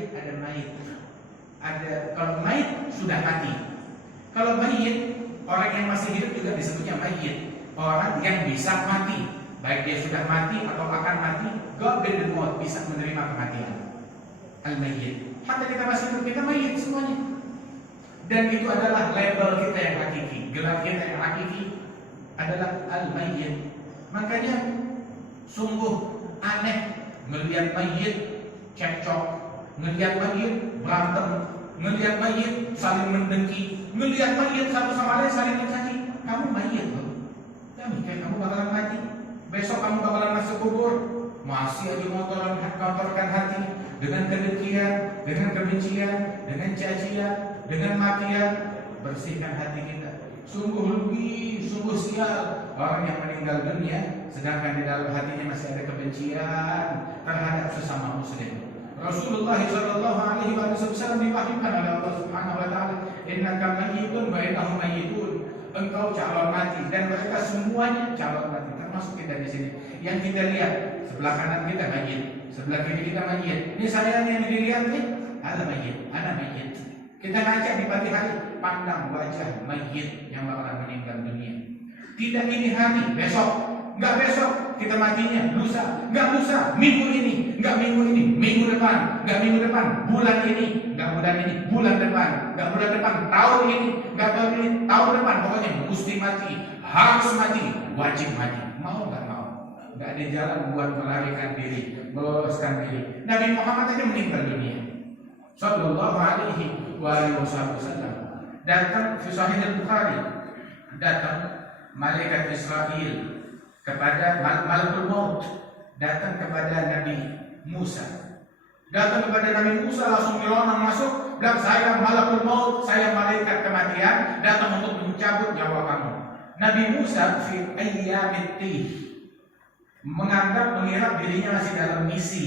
mayyit, ada mayit. Kalau mayit sudah mati. Kalau mayyit, orang yang masih hidup juga disebutnya mayyit. Orang yang bisa mati, baik dia sudah mati atau akan mati, qabil maut, bisa menerima kematian. Al-mayyit. Hatta kita masih hidup, kita mayyit semuanya. Dan itu adalah label kita yang hakiki. Gelar kita yang hakiki adalah al-mayyit. Makanya sungguh aneh ngelihat mayyit cekcok, ngelihat mayyit berantem, ngelihat mayyit saling mendengki, ngelihat mayyit satu sama lain saling mencaci. Kamu mayyit loh. Kamu bakalan mati. Besok kamu bakalan masuk kubur. Masih aja ngotorkan hati dengan kedengkian, dengan kebencian, dengan cacian, dengan makian. Bersihkan hati kita. Sungguh rugi, sungguh sial orang yang meninggal dunia sedangkan di dalam hatinya masih ada kebencian terhadap sesama muslim. Rasulullah sallallahu alaihi wasallam diwahyukan oleh Allah Subhanahu wa taala, "Innaka mayyitun wa innahum mayyitun." Engkau calon mati dan mereka semuanya calon mati, termasuk kita di sini. Yang kita lihat sebelah kanan kita mayyit, sebelah kiri kita mayyit. Ini saya yang dilihat nih, ada mayyit, ada mayyit. Kita ngajak di pagi hari, pandang wajah mayyit yang bakalan meninggal dunia. Tidak ini hari, besok. Enggak besok, kita matinya lusa. Enggak lusa, minggu ini. Enggak minggu ini, minggu depan. Enggak minggu depan, bulan ini. Enggak bulan ini, bulan depan. Enggak bulan depan, tahun ini. Enggak tahun ini, tahun depan. Pokoknya mesti mati, harus mati, wajib mati. Mau enggak mau? Enggak ada jalan buat melarikan diri, meloloskan diri. Nabi Muhammad aja meninggal dunia. Sallallahu alaihi wasallam. Datang fi Sahih Al-Bukhari, datang malaikat Israel kepada Malakul Maut, datang kepada Nabi Musa. Datang kepada Nabi Musa langsung nyelonong masuk, bilang, "Saya Malakul Maut, saya malaikat kematian, datang untuk mencabut nyawa kamu." Nabi Musa fi ayyamit tih mengira dirinya masih dalam misi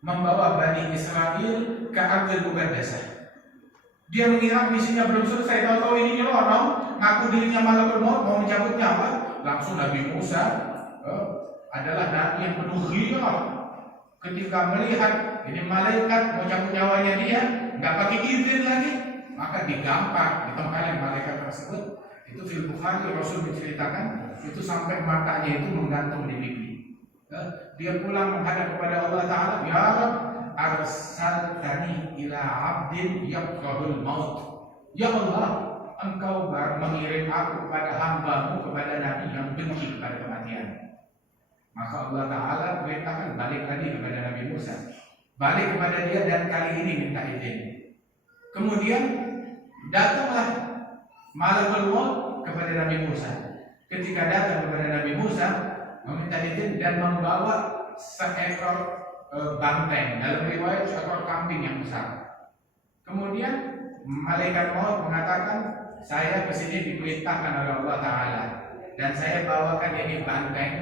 membawa Bani Israel ke Ardul Muqaddasah. Dia mengira misinya belum selesai, tahu-tahu ini nyelonong, ngaku dirinya Malakul Maut, mau mencabut nyawa. Langsung Nabi Musa adalah nabi yang penuh ghirah. Ketika melihat ini malaikat mau cabut nyawanya dia, nggak pakai izin lagi, maka digampar, ditempelin malaikat tersebut. Itu fil Bukhari, Rasul menceritakan itu sampai matanya itu menggantung di pipi. Dia pulang menghadap kepada Allah Ta'ala, "Ya Rabb, arsaltani ila abdin yaqrahul maut." Ya Allah, Engkau mengirim aku kepada hamba-Mu, kepada nabi yang benci kepada kematian. Maka Allah Ta'ala perintahkan balik lagi kepada Nabi Musa, balik kepada dia dan kali ini minta izin. Kemudian datanglah Malakul Maut kepada Nabi Musa. Ketika datang kepada Nabi Musa meminta izin dan membawa seekor banteng, dalam riwayat seekor kambing yang besar. Kemudian malaikat maut mengatakan, "Saya kesini diperintahkan oleh Allah Ta'ala dan saya bawakan ini banteng,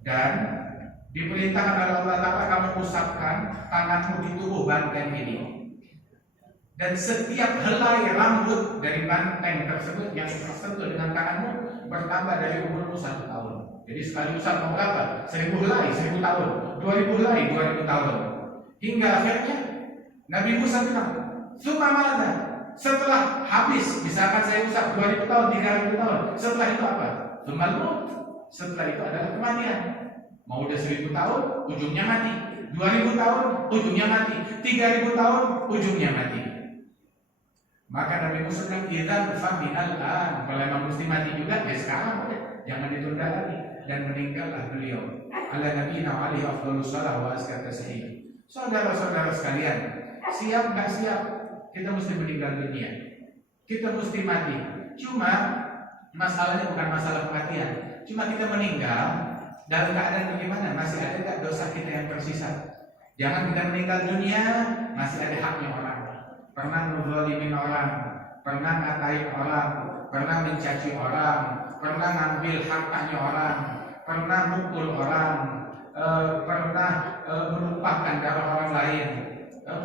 dan diperintahkan oleh Allah Ta'ala kamu usapkan tanganmu di tubuh banteng ini, dan setiap helai rambut dari banteng tersebut yang tersentuh dengan tanganmu bertambah dari umurmu 1 tahun." Jadi sekali usap mau berapa? 1000 helai 1000 tahun, 2000 helai 2000 tahun. Hingga akhirnya Nabi Musa bilang, "Suma mana?" Setelah habis, misalkan saya usap 2000 tahun, 3000 tahun, setelah itu apa? Sumal maut. Setelah itu adalah kematian. Mau udah 1000 tahun, ujungnya mati. 2000 tahun, ujungnya mati. 3000 tahun, ujungnya mati. Maka Nabi Musa bilang, "Idzan faminal an." Kalau memang mesti mati juga, ya sekarang boleh, jangan ditunda lagi. Dan meninggallah beliau. Ala nabiyina alaihi afdhalus shalah wa azka taslim. Saudara-saudara sekalian, siap nggak siap? Kita mesti meninggal dunia. Kita mesti mati. Cuma masalahnya bukan masalah kematian. Cuma kita meninggal dalam keadaan bagaimana? Masih ada nggak dosa kita yang tersisa? Jangan kita meninggal dunia masih ada haknya orang. Pernah menzalimin orang, pernah ngatain orang, pernah mencaci orang, pernah ngambil hartanya orang, pernah mukul orang, pernah menumpahkan darah orang lain.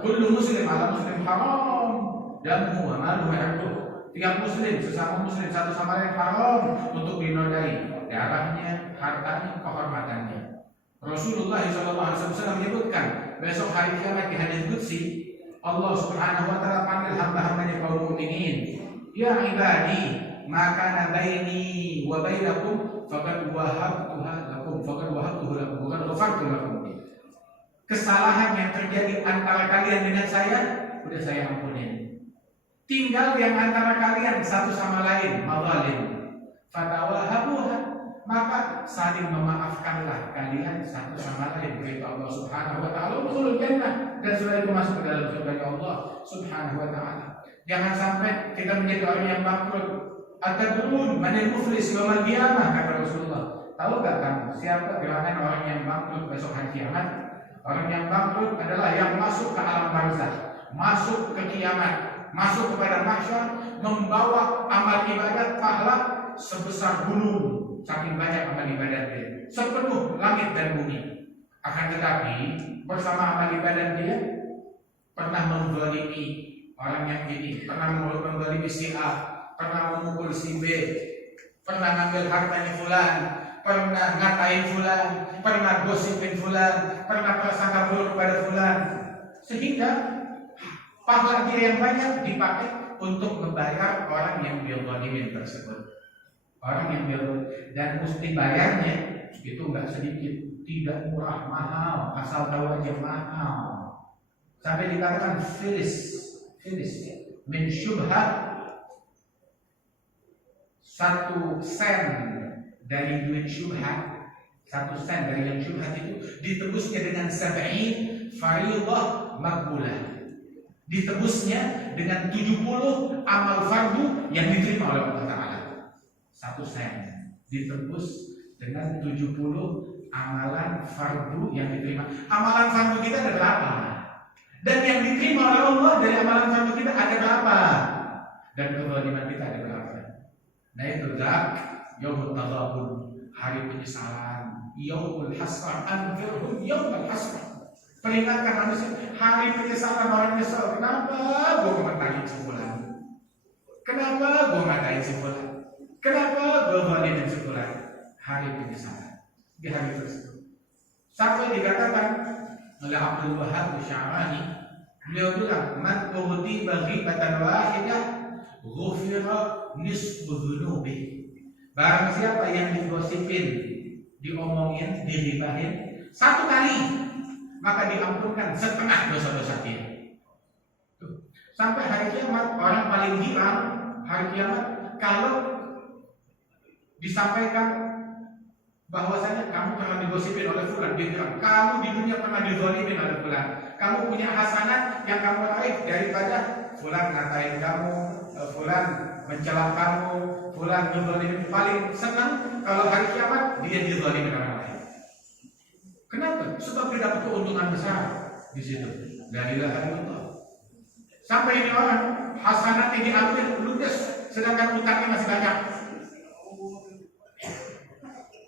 Kullu muslim ala muslim haram damuhu wa maluhu wa irduhu. Tiap muslim, sesama muslim satu sama lain haram untuk dinodai darahnya, hartanya, kehormatannya. Rasulullah SAW menyebutkan besok hari kiamat di hadis qudsi Allah Subhanahu wa taala panggil hamba-hambanya kaum mukminin, ya ibadi, maka baini wa bainakum faqad wahabtuha lakum, faqad wahabtuhu lakum, bukan ghafartu lakum. Kesalahan yang terjadi antara kalian dengan saya sudah saya ampunin. Tinggal yang antara kalian satu sama lain mazalim, fatawahabuha, maka saling memaafkanlah kalian satu sama lain. Berita Allah Subhanahu wa taala, udkhulul jannah, dan sudah itu masuk ke dalam surga Allah Subhanahu wa taala. Jangan sampai kita menjadi orang yang bangkrut. Atadrun manil muflis yaumil qiyamah, kata Rasulullah. Tahu gak kamu siapa bilangan orang yang bangkrut besok hari kiamat? Orang yang bangkrut adalah yang masuk ke alam barzakh, masuk ke kiamat, masuk kepada mahsyar, membawa amal ibadat pahala sebesar gunung, saking banyak amal ibadat dia, sepenuh langit dan bumi. Akan tetapi bersama amal ibadat dia pernah menzalimi orang yang ini, pernah menzalimi si A, pernah memukul si B, pernah ngambil hartanya fulan, pernah ngatain fulan, pernah gosipin fulan, pernah prasangka buruk kepada fulan, sehingga pahala dia yang banyak dipakai untuk membayar orang yang dia zalimin tersebut. Orang yang dia, dan mesti bayarnya itu enggak sedikit, tidak murah, mahal, asal tahu aja mahal. Sampai dikatakan filis min syubhat, 1 sen dari duit syubhat, 1 sen dari yang syubhat itu ditebusnya dengan 70 fariidah maqbulah, ditebusnya dengan 70 amal fardu yang diterima oleh Allah Ta'ala. 1 sen ditebus dengan 70 amalan fardu yang diterima. Amalan fardu kita ada berapa? Dan yang diterima oleh Allah dari amalan fardu kita ada berapa? Dan kezaliman kita ada berapa? Nah itu zak yaumut taghabun, hari penyesalan, yaumul hasrah, anzirhum yaumul hasrah. Peringatkan manusia hari penyesalan, orang nyesal. Kenapa gue ngatahin si fulan? Kenapa gue ngatain si fulan? Kenapa gue zalimin si fulan? Hari penyesalan di hari tersebut. Sampai dikatakan oleh Abdul Wahab Syarani, beliau bilang, man ughtiba ghibatan wahidah ghufira nisfu dzunubi. Barang siapa yang digosipin, diomongin, diribahin 1 kali, maka diampunkan setengah dosa-dosa dia. Sampai hari kiamat, orang paling girang hari kiamat kalau disampaikan bahwasanya kamu pernah digosipin oleh fulan, dia bilang kamu di dunia pernah dizalimin oleh fulan, kamu punya hasanat yang kamu raih daripada fulan ngatain kamu, fulan mencela kamu, fulan dizalimin. Paling senang kalau hari kiamat dia dizalimin orang lain. Kenapa? Sebab dia dapat keuntungan besar di situ. La ilaha illallah. Sampai ini orang hasanatnya diambil ludes, sedangkan utangnya masih banyak.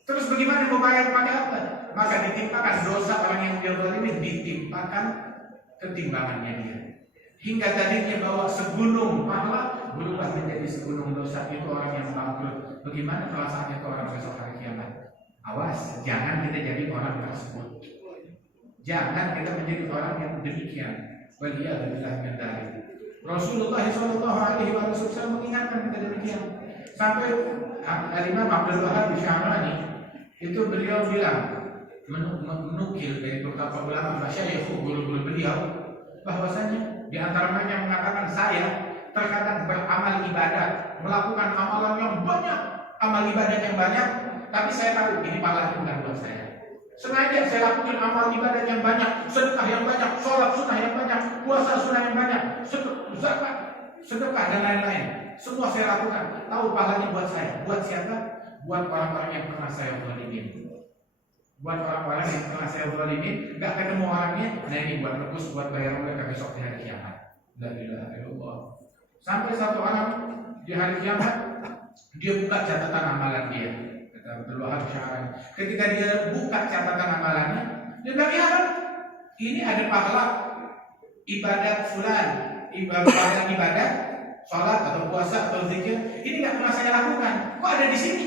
Terus bagaimana membayar pakai apa? Maka ditimpakan dosa orang yang dia zalimin, ditimpakan ketimbangannya dia. Hingga tadinya bawa segunung pahala berubah menjadi segunung dosa. Itu orang yang bangkrut. Bagaimana perasaannya ke orang besok hari kiamat? Awas, jangan kita jadi orang tersebut. Jangan kita menjadi orang yang demikian. Waliyadzubillah min dzalik. Rasulullah sallallahu alaihi wasallam mengingatkan kita demikian. Sampai Imam Abdul Wahab Syarani itu beliau bilang, menukil dari beberapa ulama masyayikh guru-guru beliau, bahwasanya di antara mereka yang mengatakan saya terkadang beramal ibadat, melakukan amalan yang banyak, amal ibadat yang banyak, tapi saya tahu ini pahala bukan buat saya. Sengaja saya lakukan amal ibadat yang banyak, sedekah yang banyak, sholat sunnah yang banyak, puasa sunnah yang banyak, zakat, sedekah dan lain-lain. Semua saya lakukan. Tahu pahalanya buat saya. Buat siapa? Buat orang-orang yang pernah saya zalimin. Buat orang-orang yang pernah saya zalimin, enggak ketemu orangnya. Nah ini buat nebus, buat bayar mereka besok di hari kiamat. La ilaha illallah. Sampai satu orang di hari kiamat dia buka catatan amalan dia. Kata Abdul Wahab Syarani. Ketika dia buka catatan amalannya, dia bilang, ya kan, ini ada pahala ibadat fulan, ibadat sholat atau puasa atau zikir, ini nggak pernah saya lakukan. Kok ada di sini?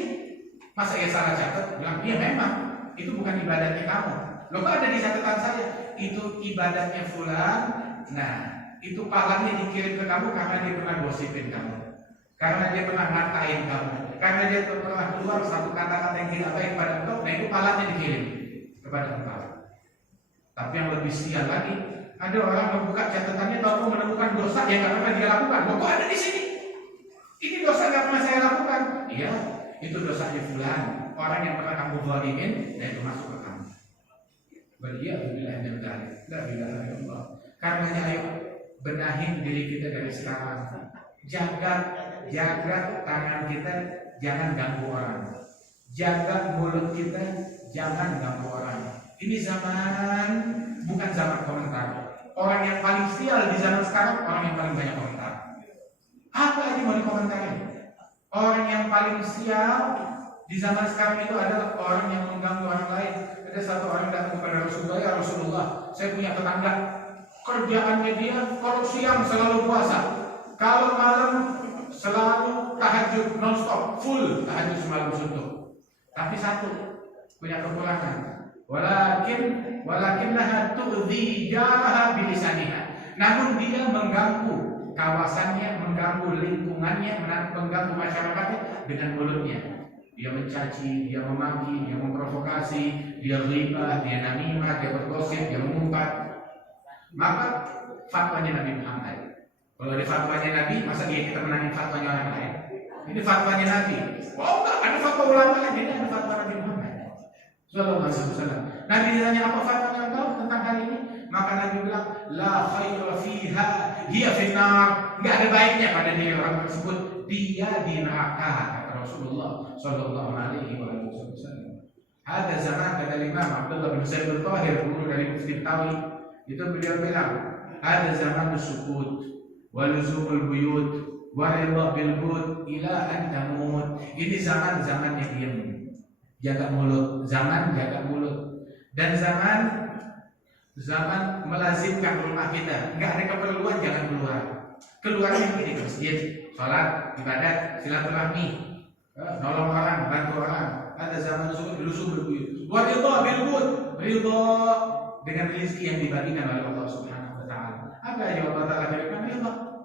Masa ya salah catat? Bilang, iya memang itu bukan ibadatnya kamu. Loh kok ada di catatan saya? itu ibadatnya fulan, nah itu pahalanya dikirim ke kamu karena dia pernah gosipin kamu, karena dia pernah ngatain kamu, karena dia pernah keluar satu kata-kata yang tidak baik pada engkau, nah itu pahalanya dikirim kepada engkau. Tapi yang lebih sial lagi, ada orang membuka catatannya lalu menemukan dosa yang nggak pernah dia lakukan. Kok ada di sini? Ini dosa nggak pernah saya lakukan. Iya, itu dosanya fulan, orang yang pernah kamu zalimin, dan itu masuk ke kamu. Waliyahulillah min dzalik. La ilaha illallah. Karenanya ayo benahin diri kita dari sekarang. Jaga tangan kita, jangan ganggu orang. Jaga mulut kita, jangan ganggu orang. Ini zaman bukan zaman komentar. Orang yang paling sial di zaman sekarang, orang yang paling banyak komentar. Apa aja mau dikomentari? Orang yang paling sial di zaman sekarang itu adalah orang yang mengganggu orang lain. Ada satu orang datang kepada Rasulullah, ya Rasulullah, saya punya tetangga, kerjaannya dia kalau siang selalu puasa, kalau malam selalu tahajud non-stop, full tahajud semalam suntuk. Tapi satu punya kekurangan, walakinnaha tu'dhi jaraha bilisaniha. Namun dia mengganggu kawasannya, mengganggu lingkungannya, mengganggu masyarakatnya dengan mulutnya. Dia mencaci, dia memaki, dia memprovokasi, dia ghibah, dia namimah, dia bergosip, dia mengumpat. Maka fatwanya Nabi Muhammad. Kalau ada fatwanya Nabi, masa kita menangin fatwanya orang lain? Ini fatwanya Nabi. Oh enggak, ada fatwa ulama lain, ini ada fatwa Nabi Muhammad sallallahu alaihi wasallam. Nabi ditanya apa fatwa yang tahu tentang hal ini? Maka Nabi bilang, la khaira fiha, hiya finnar. Enggak ada baiknya pada diri orang tersebut, dia di neraka, kata Rasulullah sallallahu alaihi wasallam. Ada zaman kata Imam Abdullah bin Zaid al-Tahir, guru dari Mufti Tawi, itu beliau bilang, ada zaman sukut, waluzumul buyut, waridha bil but ila an tamut. Ini zaman-zaman yang diam, jaga mulut, zaman jaga mulut, dan zaman melazimkan rumah kita, enggak ada keperluan jangan keluar. Keluarnya ini ke masjid, sholat, ibadat, silaturahmi, nolong orang, bantu orang. Ada zaman lusuh berbuyut, waridha bil but, ridha dengan rezeki yang dibagikan oleh Allah Subhanahu wa taala. Apa yang Allah Taala berikan?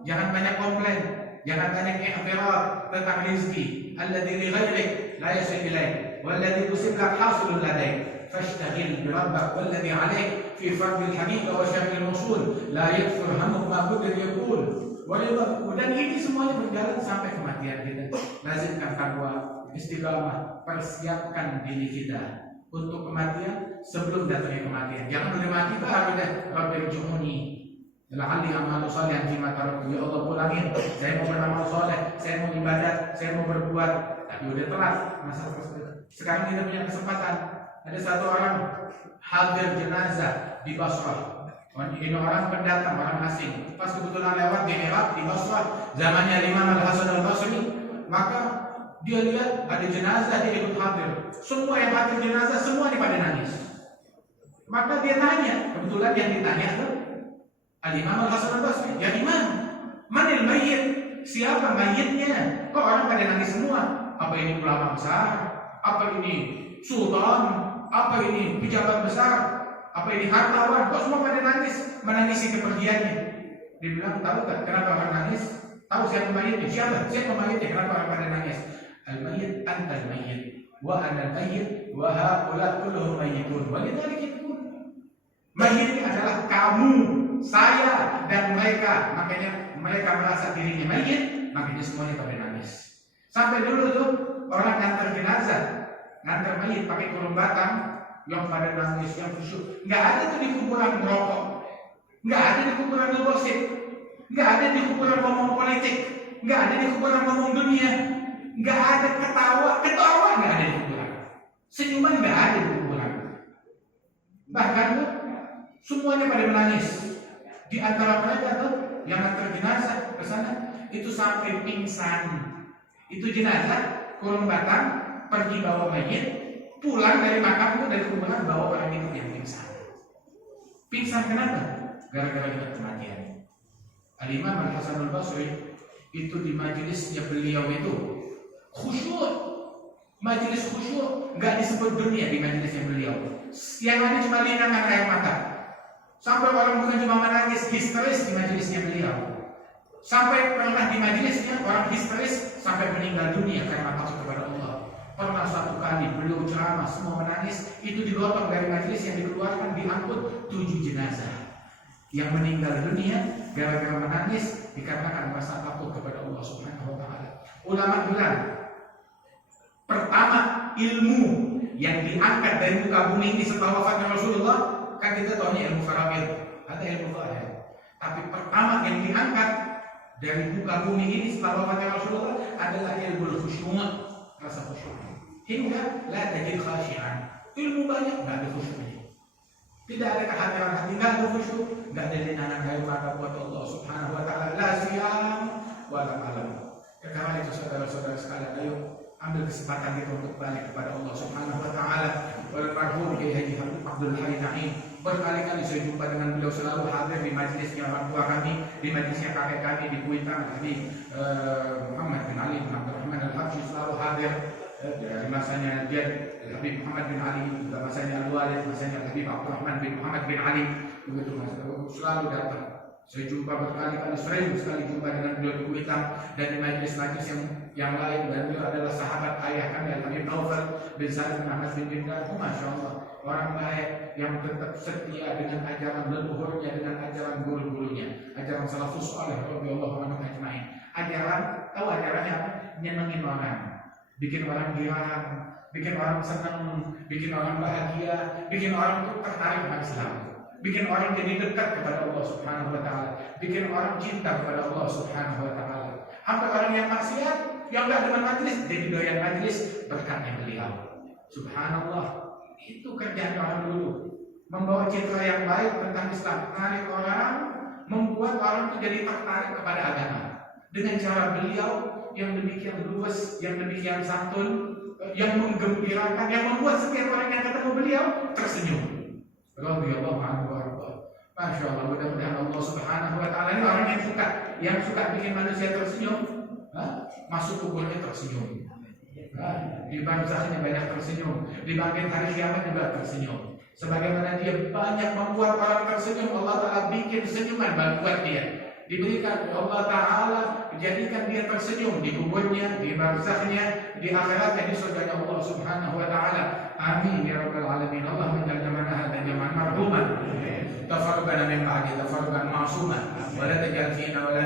Jangan banyak komplain, jangan banyak i'tirad tentang rezeki. Alladzi li ghairik la yasil ilaik, walladzi usibka hasilun ladaik. Fashtagil bi rabbik walladzi 'alaik fi fardil hamid wa syarril usul la yakfur hamuk ma qadir yaqul. Dan ini semuanya berjalan sampai kematian kita. Lazimkan takwa, istiqamah, persiapkan diri kita untuk kematian sebelum datangnya kematian. Jangan udah mati baru deh Rabbil Jumuni. La'alli amalu shalihan fima taraktu. Ya Allah pulangin, saya mau beramal soleh, saya mau ibadat, saya mau berbuat. Tapi udah telat masa tersebut. Sekarang kita punya kesempatan. Ada satu orang hadir jenazah di Basrah. Ini orang pendatang, orang asing. Pas kebetulan lewat di Irak, di Basrah, zamannya Imam Al-Hasan Al-Basri, maka dia lihat ada jenazah, dia ikut hadir. Semua yang hadir jenazah, semua pada nangis. Maka dia tanya, kebetulan yang ditanya itu Al-Imam Al-Hasan Al-Basri, ya Imam, manil mayyit? Siapa mayitnya? Kok orang pada nangis semua? Apa ini ulama besar? Apa ini sultan? Apa ini pejabat besar? Apa ini hartawan? Kok semua pada nangis? Menangisi kepergiannya. Dia bilang, tahu tak kenapa orang nangis? Tahu siapa mayitnya? Siapa mayitnya? Kenapa orang pada nangis? Al-mayyit antal mayyit, wa ana al-mayyit, wa haula kulluhum mayyitun. Wa lidzalika yakun. Mayyit adalah kamu, saya, dan mereka. Makanya mereka merasa dirinya mayyit, makanya semuanya pada nangis. Sampai dulu tuh orang ngantar jenazah, ngantar mayit pakai kurung batang, yang pada nangis, yang khusyuk. Nggak ada tuh di kuburan merokok, nggak ada di kuburan ngegosip, nggak ada di kuburan ngomong politik, nggak ada di kuburan ngomong dunia, nggak ada ketawa nggak ada di kuburan, senyuman nggak ada di kuburan. Bahkan tuh semuanya pada menangis. Di antara mereka tuh yang ngantar jenazah ke sana itu sampai pingsan. Itu jenazah kurung batang pergi bawa mayit, pulang dari makam itu, dari kuburan bawa orang itu yang pingsan. Pingsan kenapa? Gara-gara ingat kematian. Al-Imam Al-Hasan Al-Basri itu di majelisnya beliau itu khusyuk. Majelis khusyuk, nggak disebut dunia di majelisnya beliau. Yang ada cuma linangan air mata. Sampai orang bukan cuma menangis, histeris di majelisnya beliau. Sampai pernah di majelisnya orang histeris sampai meninggal dunia karena takut kepada Allah. Pernah suatu kali beliau ceramah, semua menangis, itu digotong dari majelis yang dikeluarkan, diangkut 7 jenazah yang meninggal dunia gara-gara menangis dikarenakan rasa takut kepada Allah Subhanahu wa taala. Ulama bilang, pertama ilmu yang diangkat dari muka bumi ini setelah wafatnya Rasulullah, kan kita tahunya ilmu faraid, ada ilmu faraid. Tapi pertama yang diangkat dari muka bumi ini setelah wafatnya Rasulullah adalah ilmu khusyuk, rasa khusyuk. Hingga la tajid khashi'an. Ilmu banyak enggak ada khusyuknya. Tidak ada kehadiran hati, enggak ada khusyuk, enggak ada linangan air mata buat Allah Subhanahu wa taala. La siyam wa la alam. Karena itu saudara-saudara sekalian, ayo ambil kesempatan kita untuk balik kepada Allah Subhanahu wa taala. Wal marhum Kiai Haji Abdul Hayy Naim, berkali-kali saya jumpa dengan beliau, selalu hadir di majelisnya orang tua kami, di majelisnya kakek kami di Kuitang, Habib Muhammad bin Ali bin Abdul Rahman Al-Habsyi selalu hadir. Dari masanya dia Habib Muhammad bin Ali, juga masanya Al-Walid, masanya Habib Abdurrahman bin Muhammad bin Ali, begitu selalu datang. Saya jumpa berkali-kali, sering sekali jumpa dengan beliau di Kuitang dan di majelis-majelis yang lain. Dan beliau adalah sahabat ayah kami, Habib Naufal bin Salim bin Ahmad bin Jindar. Masya Allah, orang baik yang tetap setia dengan ajaran leluhurnya, dengan ajaran guru-gurunya, ajaran salafus saleh radhiyallahu anhum ajmain. Ajaran, tahu ajarannya apa? Nyenengin orang, bikin orang girang, bikin orang senang, bikin orang bahagia, bikin orang tuh tertarik dengan Islam, bikin orang jadi dekat kepada Allah Subhanahu wa taala, bikin orang cinta kepada Allah Subhanahu wa taala. Hampir orang yang maksiat, yang enggak dengan majelis, jadi doyan majelis berkatnya beliau. Subhanallah, itu kerjaan orang dulu, membawa citra yang baik tentang Islam, menarik orang, membuat orang itu jadi tertarik kepada agama dengan cara beliau yang demikian luas, yang demikian santun, yang menggembirakan, yang membuat setiap orang yang ketemu beliau tersenyum. Radhiyallahu anhu wa arda. Masya Allah, mudah-mudahan Allah Subhanahu wa taala ini orang yang suka bikin manusia tersenyum, masuk kuburnya tersenyum, di barzahnya banyak tersenyum, di bangkit hari kiamat juga tersenyum. Sebagaimana dia banyak membuat orang tersenyum, Allah Ta'ala bikin senyuman buat dia. Diberikan Allah Ta'ala, jadikan dia tersenyum di kuburnya, di barzahnya, di akhiratnya, di surga Allah Subhanahu wa taala. Amin ya rabbal alamin. Allah menjal zamanah dan zaman marhuman. Tafarraqana min ba'di tafarruqan ma'suman wa la tajal fina wa la